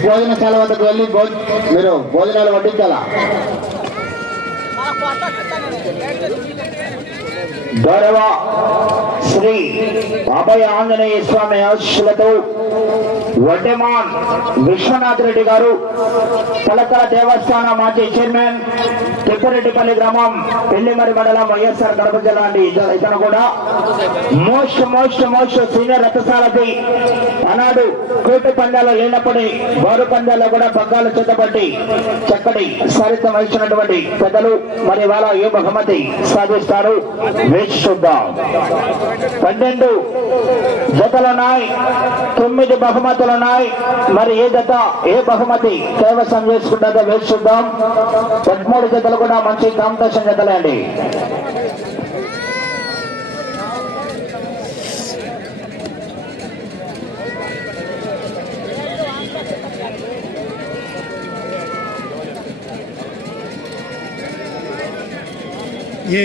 భోజనశాల వద్దకు వెళ్ళి మీరు భోజనాలు వడ్డించాలా? గౌరవ శ్రీ అభయ ఆంజనేయ స్వామి ఆశీస్సులతో వడ్డెమాన్ విశ్వనాథ్ రెడ్డి గారు పలకల దేవస్థాన మాజీ చైర్మన్ తిప్పిరెడ్డిపల్లి గ్రామం పెళ్ళిమరి మండలం వైఎస్ఆర్ కడప జిల్లా అండి. ఇతను కూడా మోస్ట్ మోస్ట్ మోస్ట్ సీనియర్ రథసారథి. ఆనాడు కోటి పందాలు లేనప్పటి వారు పందాల్లో కూడా పగ్గాలు చేతబట్టి చక్కటి సారిత్యం వహించినటువంటి పెద్దలు మరి వాళ్ళ ఏ బహుమతి సాధిస్తారు? వేచి చూద్దాం. పన్నెండు జతలున్నాయి తొమ్మిది తొమ్మిది బహుమతులు ఉన్నాయి మరి ఏ జత ఏ బహుమతి కైవసం చేసుకుంటుందో వేచి చూద్దాం పదమూడు జతలు కూడా మంచి కాంపిటీషన్ జతలే అండి ఏ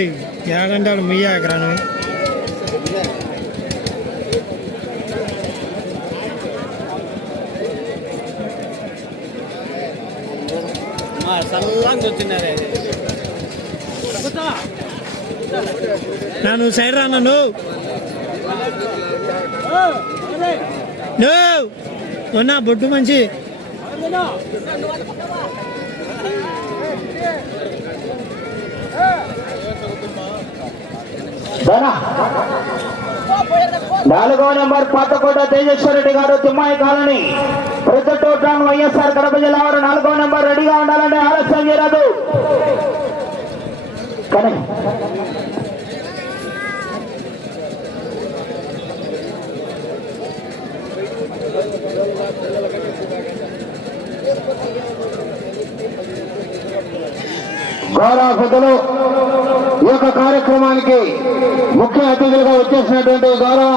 ఏడంటాడు మీ ఎకరాను? నన్ను సైడ్ రా నన్ను నువ్వు ఉన్నా బొట్టు మంచి. ధన నాలుగో నెంబర్ పాతకోట తేజేశ్వరరెడ్డి గారు తిమ్మాయి కాలనీ. ప్రొద్దుటోటాన్ వైఎస్ఆర్ కడప జిల్లా వారు నాలుగో నెంబర్ రెడీగా ఉండాలంటే ఆలస్యం చేయరాదు. కానీ గౌరవ సభలో ఈ యొక్క కార్యక్రమానికి ముఖ్య అతిథులుగా వచ్చేసినటువంటి గౌరవ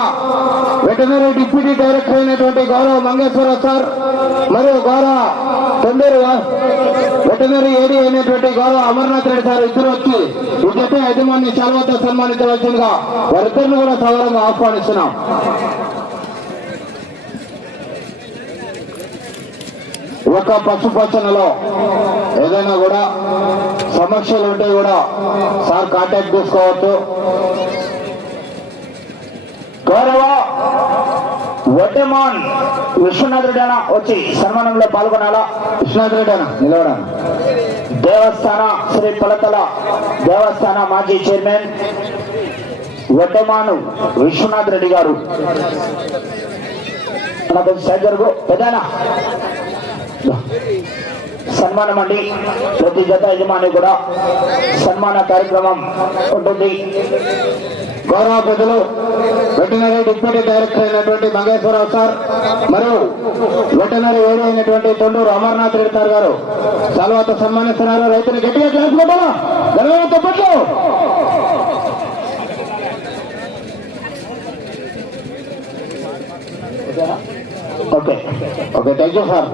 వెటనరీ డిప్యూటీ డైరెక్టర్ అయినటువంటి గౌరవ మంగేశ్వర సార్ మరియు గౌరవ తొందూరు వెటనరీ ఏడీ అయినటువంటి గౌరవ అమర్నాథ్ రెడ్డి సార్ ఇద్దరు వచ్చి ఈ జత యజమాని శాల్వతో సన్మానించవలసిందిగా వారిద్దరిని కూడా సవరంగా ఆహ్వానిస్తున్నాం. ఒక పశుపోషణలో ఏదైనా కూడా సమస్యలు ఉంటే కూడా సార్ కాంటాక్ట్ చేసుకోవచ్చు గౌరవ వడ్డమాన్ విశ్వనాథ్ రెడ్డి అన్న వచ్చి సన్మానంలో పాల్గొనాలా? విశ్వనాథ్ రెడ్డి అన్న నిలవడం దేవస్థాన శ్రీ పలతల దేవస్థాన మాజీ చైర్మన్ వడ్డమాను విశ్వనాథ్ రెడ్డి గారు. కొంచెం సైడ్ జరుగు పెద్దనా సన్మానం అండి ప్రతి జత యజమాని కూడా సన్మాన కార్యక్రమం ఉంటుంది. గౌరవ పెద్దలు వెటనరీ డిప్యూటీ డైరెక్టర్ అయినటువంటి మంగేశ్వరరావు సార్ మరియు వెటనరీ ఏడీ అయినటువంటి తొండూరు అమర్నాథ్ రెడ్డి సార్ గారు. తర్వాత సన్మానిస్తున్నారు. రైతులు గట్టిగా క్లాస్ కొట్టాలా? గర్వంగా okay. Okay thank you sir.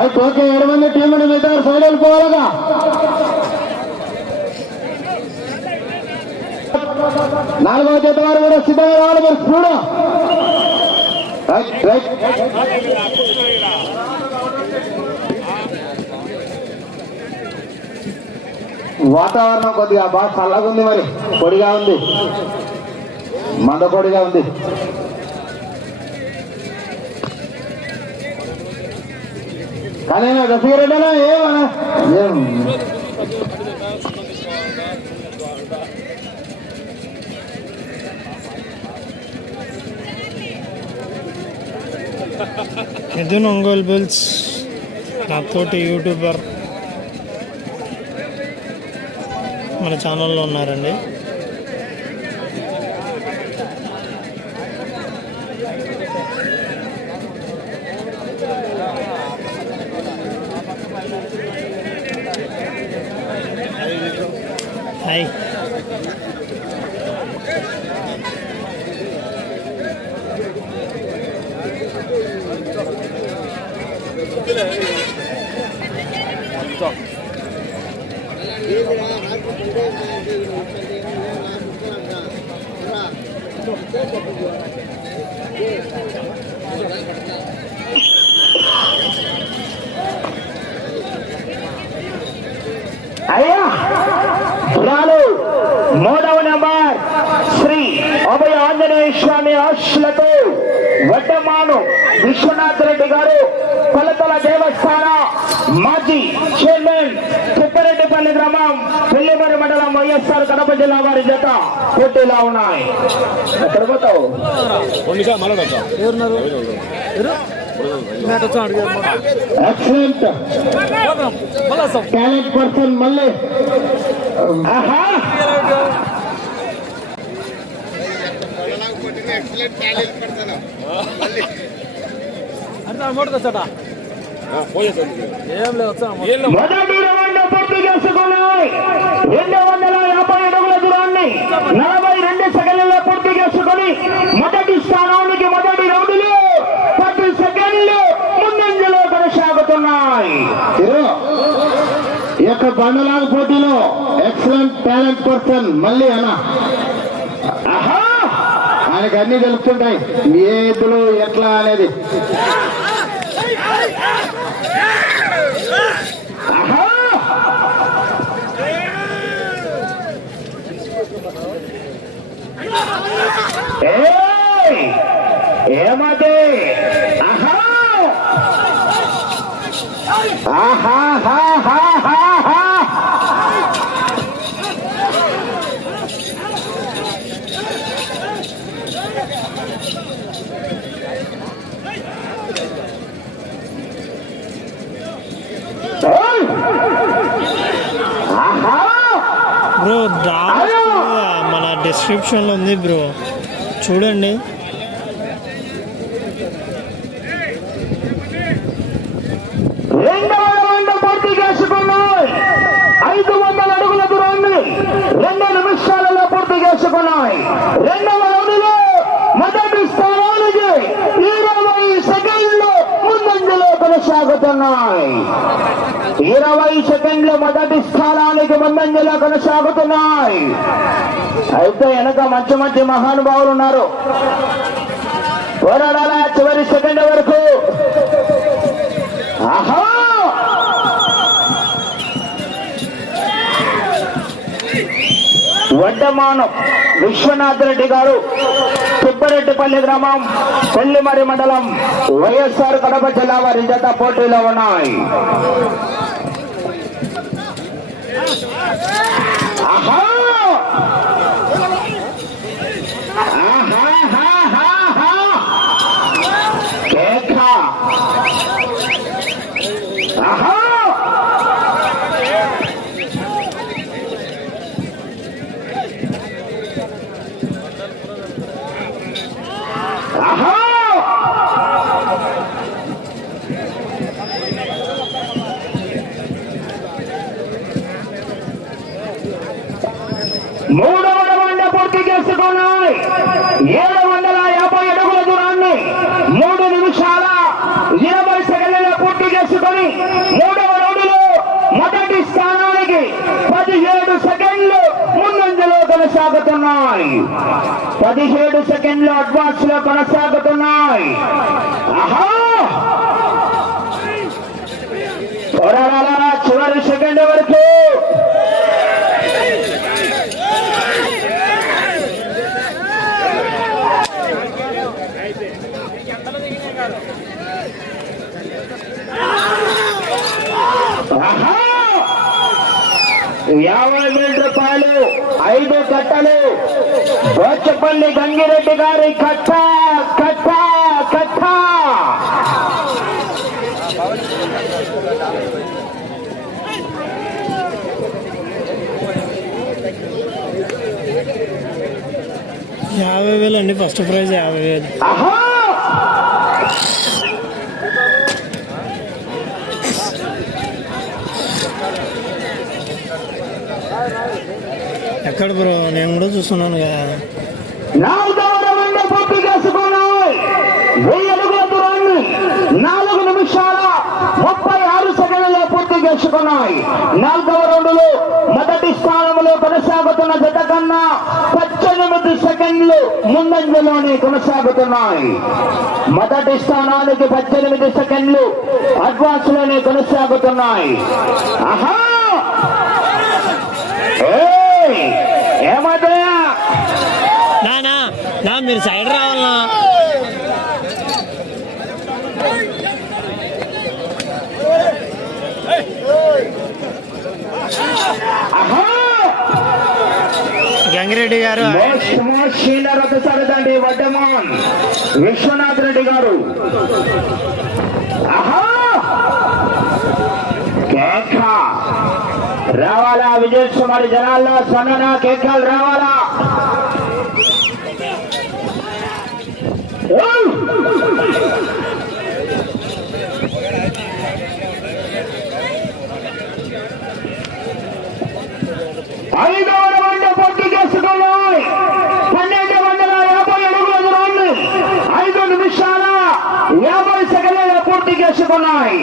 అయితే ఓకే ఏడు మంది టీం మిగతా సైడ్ వెళ్ళిపోవాలగా నాలుగవ జత వారు కూడా సిద్ధంగా రావాలి మరి స్పీడ్ రైట్ రైట్. వాతావరణం కొద్దిగా బాగా చల్లగా ఉంది మరి పొడిగా ఉంది. మందపొడిగా ఉంది. కానీ రసిగరెడ్డనా ఏమన్నా మిథున్ ఒంగోలు బుల్స్ నాతోటి యూట్యూబర్ మన ఛానల్లో ఉన్నారండి. అయ్యా! రాలు మూడవ నెంబర్ శ్రీ అభయ ఆంజనేయ స్వామి ఆశలతో వడ్డమాను విశ్వనాథ్ రెడ్డి గారు కొలతల దేవస్థాన మాజీ చైర్మన్ తిప్పరెడ్డిపల్లి గ్రామం పెళ్ళిమరి మండలం వైఎస్ఆర్ కడప జిల్లా వారి జత పోటీలో ఉన్నాయి. ఎక్సలెంట్ టాలెంట్ పర్సన్ మళ్ళీ ఏం లేదు వచ్చా పూర్తి రెండు వందల యాభై అడుగుల దూరాన్ని నలభై రెండు సెకండ్లలో పూర్తి చేసుకుని మొదటి స్థానానికి మొదటి రౌండ్లు పది సెకండ్లు ముందంజలో కొనసాగుతున్నాయి ఈ యొక్క బండలాగ పోటీలో ఎక్సలెంట్ టాలెంట్ పర్సన్ మళ్ళీ అన్న. ఆయనకు అన్ని తెలుస్తుంటాయి. ఏ ఎట్లా అనేది. ఆహా! ఏయ్! ఏమది? ఆహా! ఆహాహాహాహాహా! ఓయ్! ఆహా బ్రో మన డిస్క్రిప్షన్లో ఉంది బ్రో. చూడండి. రెండవ రౌండ్ పూర్తి చేసుకున్నాయి. ఐదు వందల అడుగుల దూరాన్ని రెండు నిమిషాలలో పూర్తి చేసుకున్నాయి. రెండవ రౌండ్లో మొదటి స్థానానికి ఇరవై సెకండ్లు ముందంజలో కొనసాగుతున్నాయి. ఇరవై సెకండ్లు మొదటి స్థానానికి ముందంజలో కొనసాగుతున్నాయి. అయితే వెనక మంచి మంచి మహానుభావులు ఉన్నారు. పోరాడాల చివరి సెకండ్ వరకు? ఆహా! వడ్డమానం విశ్వనాథ్ రెడ్డి గారు సుబ్బరెడ్డిపల్లి గ్రామం కొల్లిమరి మండలం వైఎస్ఆర్ కడప జిల్లా వారి జత పోటీలో ఉన్నాయి ఆహా ఆహాహాహాహా. కేక. ఆహా ఆహా మూడవ రౌండ్ పూర్తి చేసుకున్నాయి ఏడు వందల యాభై అడుగుల దూరాన్ని మూడు నిమిషాల ఇరవై సెకండ్లలో పూర్తి చేసుకొని మూడవ రౌండ్లో మొదటి స్థానానికి పదిహేడు సెకండ్లు ముందంజలో కొనసాగుతున్నాయి పదిహేడు సెకండ్లు అడ్వాన్స్లో కొనసాగుతున్నాయి ఆహా పోరాడాలా చివరి సెకండ్ వరకు ఆహా! యాభై వేల రూపాయలు ఐదు కట్టలు. బోచపల్లి గంగిరెడ్డి గారి కట్ట కట్ట కట్ట. యాభై వేలు అండి ఫస్ట్ ప్రైజ్ యాభై వేలు ఆహా ఎక్కడ బ్రో? నేను కూడా చూస్తున్నాను కదా నాలుగవ రౌండ్ పూర్తి నాలుగు నిమిషాల ముప్పై ఆరు సెకండ్లలో పూర్తి చేసుకున్నాయి. నాలుగవ రౌండ్లో మొదటి స్థానంలో కొనసాగుతున్న జత కన్నా పద్దెనిమిది సెకండ్లు ముందంజలోనే కొనసాగుతున్నాయి. మొదటి స్థానానికి పద్దెనిమిది సెకండ్లు అడ్వాన్స్లోనే కొనసాగుతున్నాయి. ఆహా! మీరు సైడ్ రావాలన్నా. గంగిరెడ్డి గారు. Most most senior Vaddaman Viswanath Reddy గారు. రావాలా విజయ్ కుమార్ జనాల్లో సన్ననా కేకాలు రావాలా? ఐదవ రౌండ్ పూర్తి చేసుకున్నాయి. పన్నెండు వందల యాభై అడుగుల దూరాన్ని ఐదు నిమిషాల యాభై సెకండ్ల పూర్తి చేసుకున్నాయి.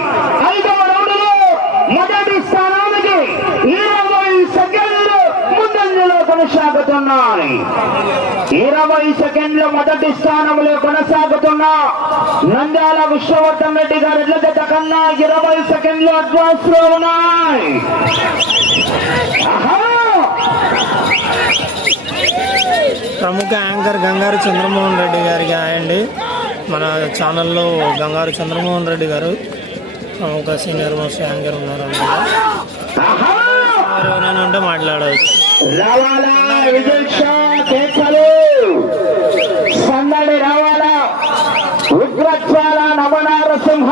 ఐదవ రౌండ్లో మొదటి స్థానానికి ఇరవై సెకండ్లు ముందంజలో కొనసాగుతున్నాయి. ఇరవై సెకండ్ల మొదటి స్థానంలో కొనసాగుతున్న నంద్యాల విశ్వవర్ధన్ రెడ్డి గారి ఎడ్ల కన్నా ఇరవై సెకండ్లు అడ్వాన్స్లో ఉన్నాయి ఆహా ప్రముఖ యాంకర్ గంగారు చంద్రమోహన్ రెడ్డి గారికి అండి. మన ఛానల్లో గంగారు చంద్రమోహన్ రెడ్డి గారు ప్రముఖ సీనియర్ మోస్ట్ యాంకర్ ఉన్నారు ఉంటే మాట్లాడవచ్చు. ఉగ్రజ్వాల నవనారసింహ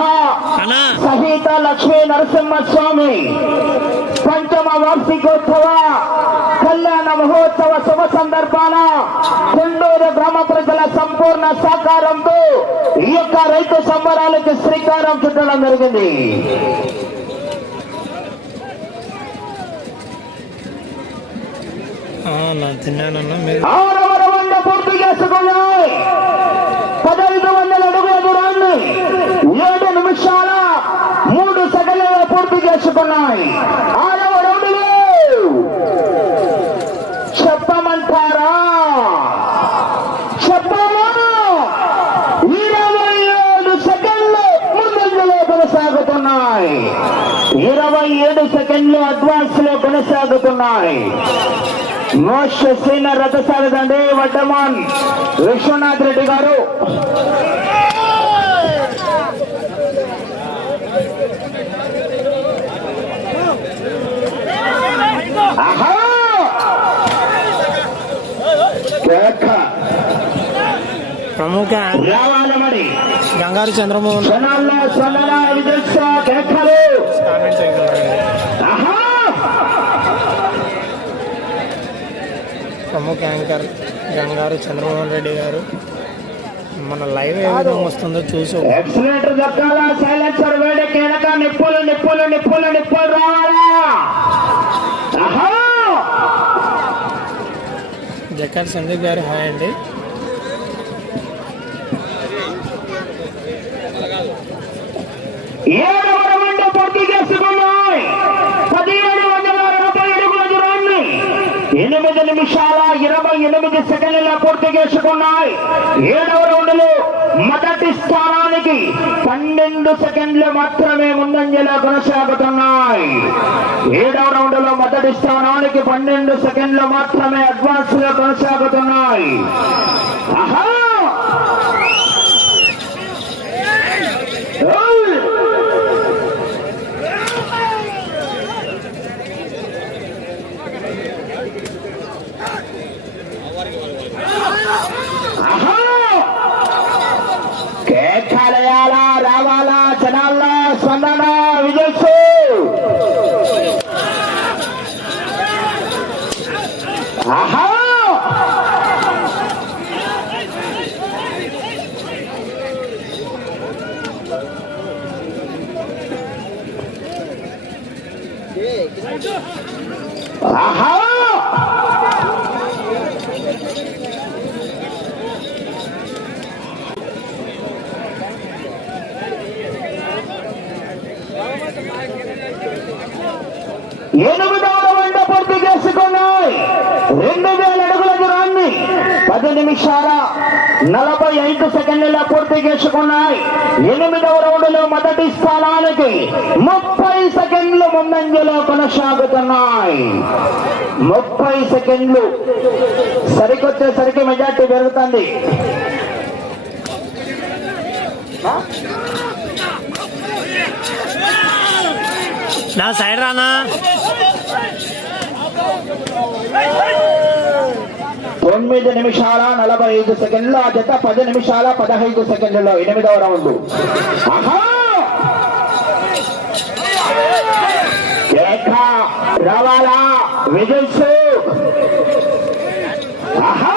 అన్నా. సహిత లక్ష్మీ నరసింహ స్వామి పంచమ వార్షికోత్సవ. కళ్యాణ మహోత్సవ శుభ సందర్భాన కొండూరు గ్రామ ప్రజల సంపూర్ణ సహకారంతో ఈ యొక్క రైతు సంబరాలకి శ్రీకారం చుట్టడం జరిగింది. ఆరవ రౌండ్ పూర్తి చేసుకున్నాయి పదహైదు వందల అడుగుల దూరాన్ని ఏడు నిమిషాల మూడు సెకండ్లలో పూర్తి చేసుకున్నాయి ఆరవ రౌండ్లో చెప్పమంటారా చెప్పమా ఇరవై ఏడు సెకండ్లు ముందంజలో కొనసాగుతున్నాయి ఇరవై ఏడు సెకండ్లు అడ్వాన్స్లో కొనసాగుతున్నాయి. మోస్ట్ సీనియర్ రథసారథండి వడ్డమాన్ విశ్వనాథ్ రెడ్డి గారు. ప్రముఖ గంగారు చంద్రమోహన్! ప్రముఖ యాంకర్ గంగారు చంద్రమోహన్ రెడ్డి గారు మన లైవ్ ఏ విధంగా వస్తుందో చూసి ఎక్సలెంట్ దక్కాల? సైలెన్సర్ వేడి కీలక నిప్పులు నిప్పులు నిప్పులు నిప్పులు రావాలా? ఆహా! జక్కర్ సందీప్ గారు హాయ్ అండి. ఏడవ రౌండ్ పూర్తి చేసుకున్నాయి పదిహేడు వందల ఎనభై అడుగుల దూరాన్ని ఎనిమిది నిమిషాల ఇరవై ఎనిమిది సెకండ్ల పూర్తి చేసుకున్నాయి. ఏడవ రౌండ్లో మొదటి స్థానానికి పన్నెండు సెకండ్లు మాత్రమే ముందంజలో కొనసాగుతున్నాయి. ఏడవ రౌండ్లో మొదటి స్థానానికి పన్నెండు సెకండ్లు మాత్రమే అడ్వాన్స్లో కొనసాగుతున్నాయి ఆహా! కేకాలయాలా రావాలా జనాల్లో స్పందన ఆహా! ఆహా! ఎనిమిదవ వంట పూర్తి చేసుకున్నాయి. రెండు వేల అడుగుల దూరాన్ని పది నిమిషాల నలభై ఐదు సెకండ్ల పూర్తి చేసుకున్నాయి. ఎనిమిదవ రౌండ్లో మొదటి స్థానానికి ముప్పై సెకండ్లు ముందంజలో కొనసాగుతున్నాయి. ముప్పై సెకండ్లు సరికొచ్చేసరికి మెజార్టీ పెరుగుతుంది. నా సైడ్ రానా? తొమ్మిది నిమిషాల నలభై ఐదు సెకండ్ల జత పది నిమిషాల పదహైదు సెకండ్లలో ఎనిమిదవ రౌండ్. ఆహా! విజిల్స్ ఆహా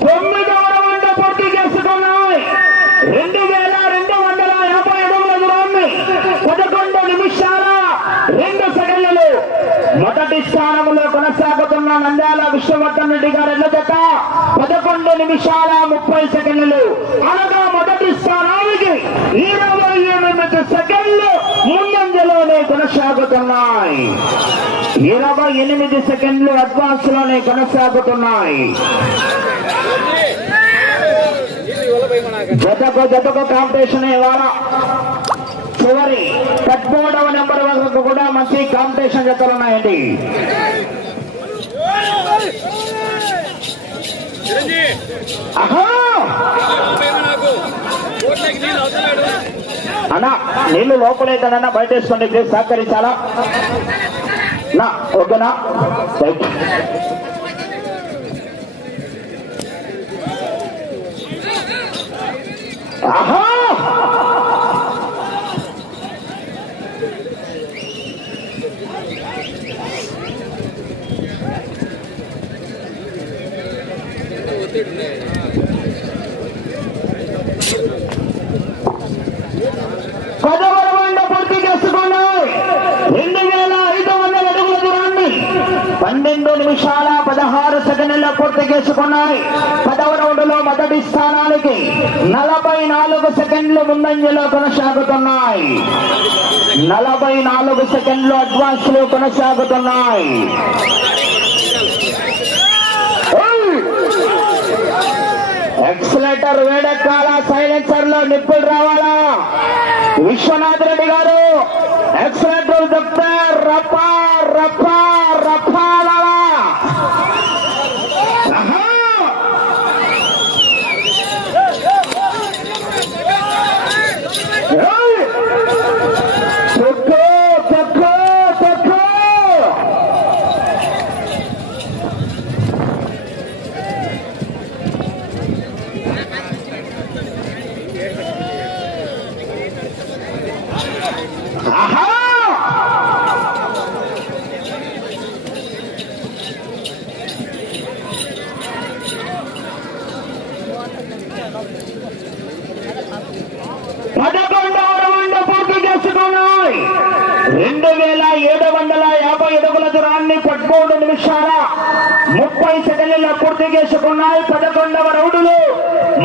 తొమ్మిదవ రౌండ్ పూర్తి చేసుకున్నాయి రెండు వేల రెండు వందల యాభై అడుగుల దూరాన్ని పదకొండు నిమిషాల రెండు సెకండ్లు మొదటి స్థానంలో కొనసాగుతున్న నంద్యాల విశ్వవర్ధన్ రెడ్డి గారి జత? పదకొండు నిమిషాల ముప్పై సెకండ్లు. అనగా మొదటి స్థానానికి ఇరవై ఎనిమిది సెకండ్లు ముందంజలోనే కొనసాగుతున్నాయి. ఇరవై ఎనిమిది సెకండ్లు అడ్వాన్స్లోనే కొనసాగుతున్నాయి. జతకు జతకు కాంపిటీషన్ ఇవాళ చివరి పద్మూడవ నెంబర్ వరకు కూడా మంచి కాంపిటీషన్ జతలు ఉన్నాయండి. అన్నా నీళ్ళు లోపలేదన్నా బయట వేసుకోండి ప్లీజ్ సహకరించాలా? నా ఓకేనా? ఆహా పదవ రౌండ్ పూర్తి చేసుకున్నాయి రెండు వేల ఐదు వందల అడుగుల దూరాన్ని పన్నెండు నిమిషాల పదహారు సెకండ్ల పూర్తి చేసుకున్నాయి పదవ రౌండ్లో మొదటి స్థానానికి నలభై నాలుగు సెకండ్లు ముందంజలో కొనసాగుతున్నాయి. నలభై నాలుగు సెకండ్లు అడ్వాన్స్లో కొనసాగుతున్నాయి. ఎక్సలేటర్ వేడెక్కాల? సైలెన్సర్లో నిప్పులు రావాలా? విశ్వనాథ్ రెడ్డి గారు ఎక్సలేటర్ చెప్తే రప్ప రప్ప రప్పాలా తొక్కు తొక్కు తొక్కు ఆహా పదకొండవ రౌండ్ పూర్తి చేసుకున్నాయి రెండు వేల ఏడు వందల యాభై అడుగుల దూరాన్ని పదమూడు నిమిషాల ముప్పై సెకండ్ల పూర్తి చేసుకున్నాయి పదకొండవ రౌండ్లు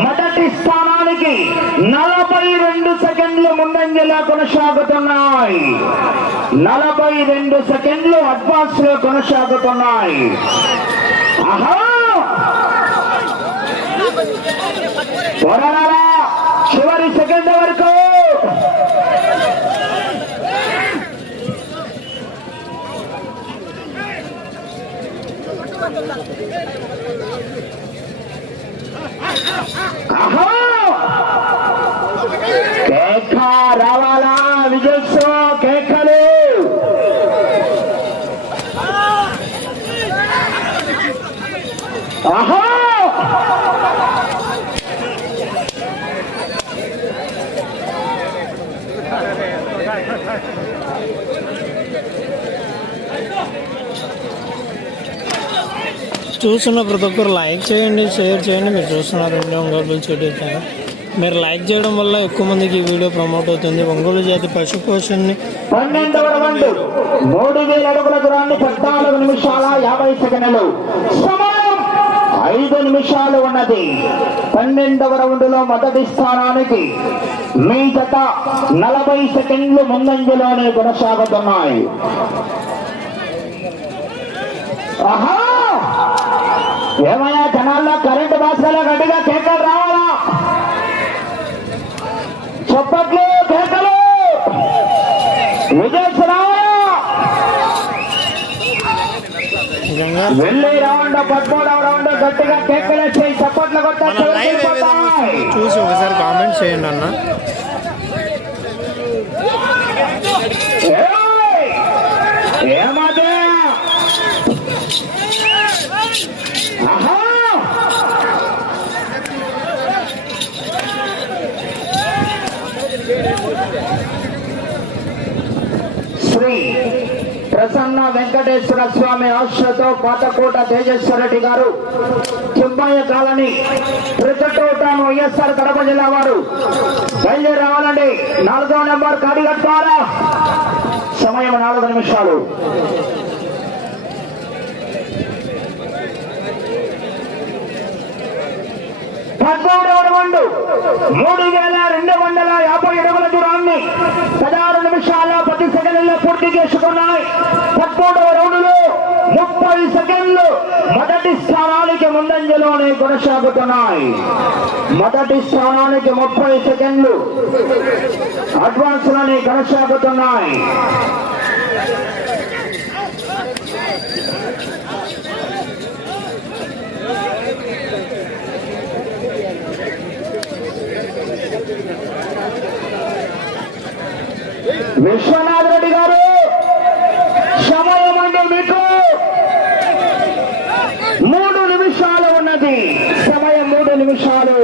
మొదటి స్థానానికి నలభై రెండు సెకండ్లు ముందంజలా కొనసాగుతున్నాయి. నలభై రెండు సెకండ్లు అడ్వాన్స్లో కొనసాగుతున్నాయి చివరి సెకండ్ వరకు. ఆహా! కేక రావాలా విజయోత్సవ కేకలు ఆహా! చూస్తున్న ప్రతి ఒక్కరు లైక్ చేయండి షేర్ చేయండి. మీరు చూస్తున్నారు ఇండియా గ్లోబల్ సిటీ ఛానల్ మీరు లైక్ చేయడం వల్ల ఎక్కువ మందికి ఈ వీడియో ప్రమోట్ అవుతుంది. ఒంగోలు జాతి పశు పోషణని పన్నెండవ రౌండ్. మూడు వేల అడుగుల దూరాన్ని పద్నాలుగు నిమిషాల యాభై సెకండ్లు. ఐదు నిమిషాలు ఉన్నది. పన్నెండవ రౌండ్లో మొదటి స్థానానికి మీ జత నలభై సెకండ్లు ముందంజలోనే కొనసాగుతున్నాయి. ఆహా! ఏమయ్యా జనాల్లో కరెంటు బాస్కలో గట్టిగా కేకలు రావాలా? చెప్పట్లు కేకలు! విజయశ్రావణ గంగారు వెళ్ళి రౌండ్ పద్మూడవ రౌండ్ గట్టిగా కేకలేసి చప్పట్లు కొట్ట మన లైవ్ ఏ విధంగా చూసి ఒకసారి కామెంట్ చేయండి అన్న ఏమాదే ఆహా శ్రీ ప్రసన్న వెంకటేశ్వర స్వామి ఆశతో పాతకోట తేజేశ్వరరెడ్డి గారు చెంబయ్య కాలనీ ప్రతిటోటాను వైఎస్ఆర్ కడప జిల్లా వారు. బయలుదేరి రావాలండి. నాలుగో నెంబర్ కాడి కట్టారా సమయం నాలుగు నిమిషాలు. పదమూడవ మూడు వేల రెండు వందల యాభై అడుగుల దూరాన్ని పదహారు నిమిషాల పది సెకండ్లలో పూర్తి చేసుకున్నాయి. ముప్పై సెకండ్లు మొదటి స్థానానికి ముందంజలోనే కొనసాగుతున్నాయి. మొదటి స్థానానికి ముప్పై సెకండ్లు అడ్వాన్స్లోనే కొనసాగుతున్నాయి. విశ్వనాథ్ రెడ్డి గారు సమయం అండి మీకు మూడు నిమిషాలు ఉన్నది సమయం మూడు నిమిషాలు.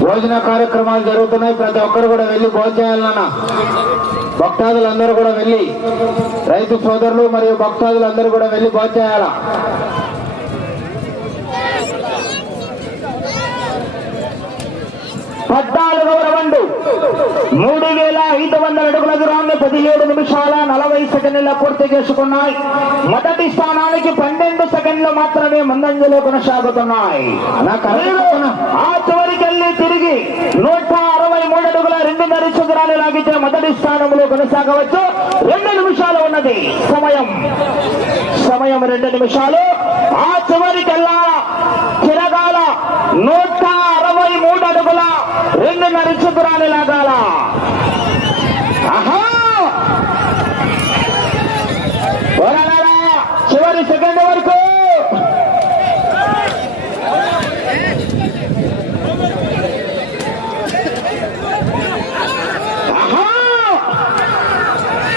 భోజన కార్యక్రమాలు జరుగుతున్నాయి. ప్రతి ఒక్కరు కూడా వెళ్ళి భోజనం చేయాలన్న భక్తాదులందరూ కూడా వెళ్ళి రైతు సోదరులు మరియు భక్తాదులందరూ కూడా వెళ్ళి బాధ చేయాలా? పద్నాలుగవ రౌండ్. మూడు వేల ఐదు వందల అడుగుల దూరాన్ని పదిహేడు నిమిషాల నలభై సెకండ్ల పూర్తి చేసుకున్నాయి. మొదటి స్థానానికి పన్నెండు సెకండ్లు మాత్రమే ముందంజలో కొనసాగుతున్నాయి. ఆ చివరికెళ్ళి తిరిగి నూట అరవై మూడు అడుగుల రెండున్నర చదురాలు లాగితే మొదటి స్థానంలో కొనసాగవచ్చు. రెండు నిమిషాలు ఉన్నది. సమయం. సమయం రెండు నిమిషాలు. ఆ చివరికెల్లా తిరగాల. నూట రెండు నరుచుకురాలు లాగాల. చివరి సెకండ్ వరకు ఆహా!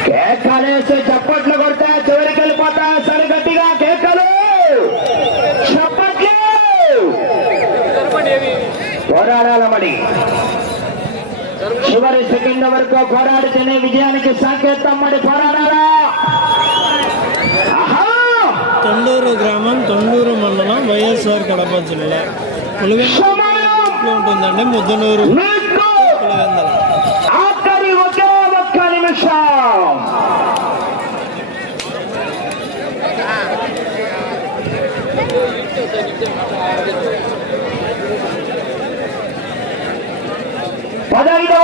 కేకలేసి చప్పట్లు కొడితే చివరికి వెళ్ళిపోతా సరిగట్టిగా కేకలు చప్పట్లు పోరాడాల మరి చివరి సెకండ్ వరకు పోరాడితేనే విజయానికి సంకేతం మరి పోరాడాలా? ఆహా! తొండూరు గ్రామం తొండూరు మండలం వైఎస్ఆర్ కడప జిల్లా. పులివెందుల ఉంటుందండి ముద్దనూరు. పదహైదవ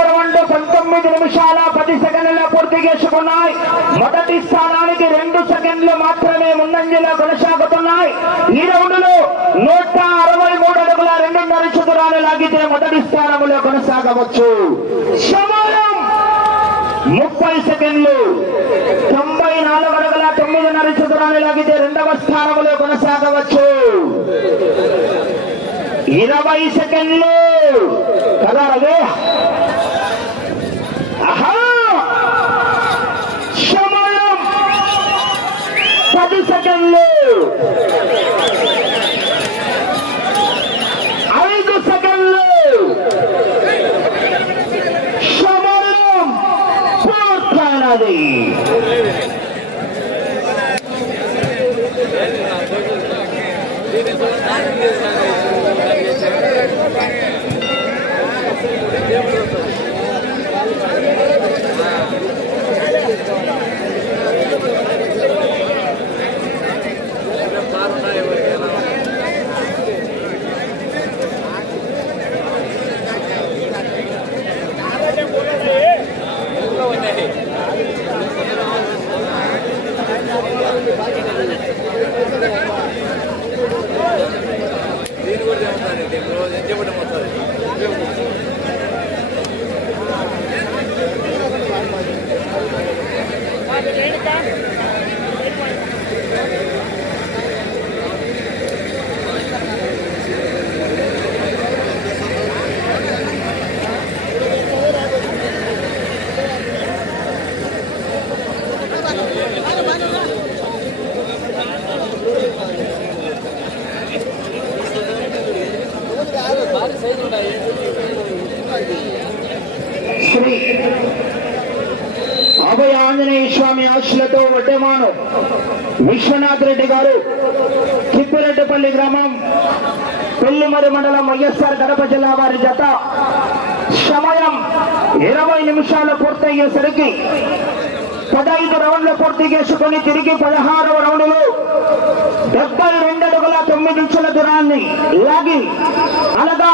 తొమ్మిది నిమిషాల పది సెకండ్ల పూర్తి చేసుకున్నాయి. మొదటి స్థానానికి రెండు సెకండ్లు మాత్రమే ముందంజలో కొనసాగుతున్నాయి. ఈ రౌండ్లో నూట అరవై మూడు అడుగుల రెండున్నర చతురాలు లాగితే మొదటి స్థానంలో కొనసాగవచ్చు. సమయం ముప్పై సెకండ్లు. తొంభై నాలుగు అడుగుల తొమ్మిదిన్నర చతురాలు లాగితే రెండవ స్థానంలో కొనసాగవచ్చు. ఇరవై సెకండ్లు. కదా రవి ఆహా సమయం పది ఐదు సెకండ్లు ఐదు సెకండ్లు సమయం పూర్తయినది శ్రీ అభయ ఆంజనేయ స్వామి ఆశలతో వడ్డెమాను విశ్వనాథ్ రెడ్డి గారు తిప్పిరెడ్డిపల్లి గ్రామం పెళ్ళిమరి మండలం వైఎస్ఆర్ కడప జిల్లా వారి జత. సమయం ఇరవై నిమిషాలు పూర్తయ్యేసరికి పదహైదు రౌండ్లు పూర్తి చేసుకుని తిరిగి పదహారవ రౌండ్లు డెబ్బై రెండు అడుగుల తొమ్మిది ఇంచుల దూరాన్ని లాగి అనగా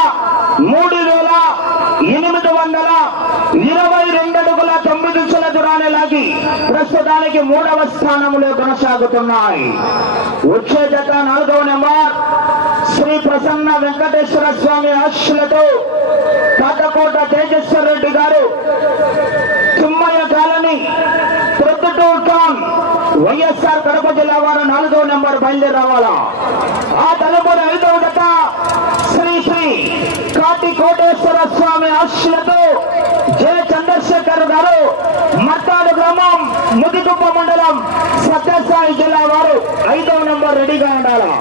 మూడు వేల ఎనిమిది వందల ఇరవై ప్రస్తుతానికి మూడవ స్థానంలో కొనసాగుతున్నాయి. వచ్చే జత నాలుగవ నెంబర్ శ్రీ ప్రసన్న వెంకటేశ్వర స్వామి ఆశులతో కాటకోట తేజేశ్వర రెడ్డి గారు తిమ్మయ్య కాలనీ ప్రొద్దుటూర్ ఖాన్ వైఎస్ఆర్ కడప జిల్లా వారు నాలుగవ నెంబర్ బయలుదేరి రావాలా ఆ తలపూరు ఐదవ జత శ్రీ శ్రీ కాటి కోటేశ్వర స్వామి ఆశులతో జయ చంద్రశేఖర్ గారు మట్టాడు గ్రామం ముదిగుప్ప మండలం సత్యసాయి జిల్లా వారు ఐదవ నంబర్ రెడీగా ఉండాలా?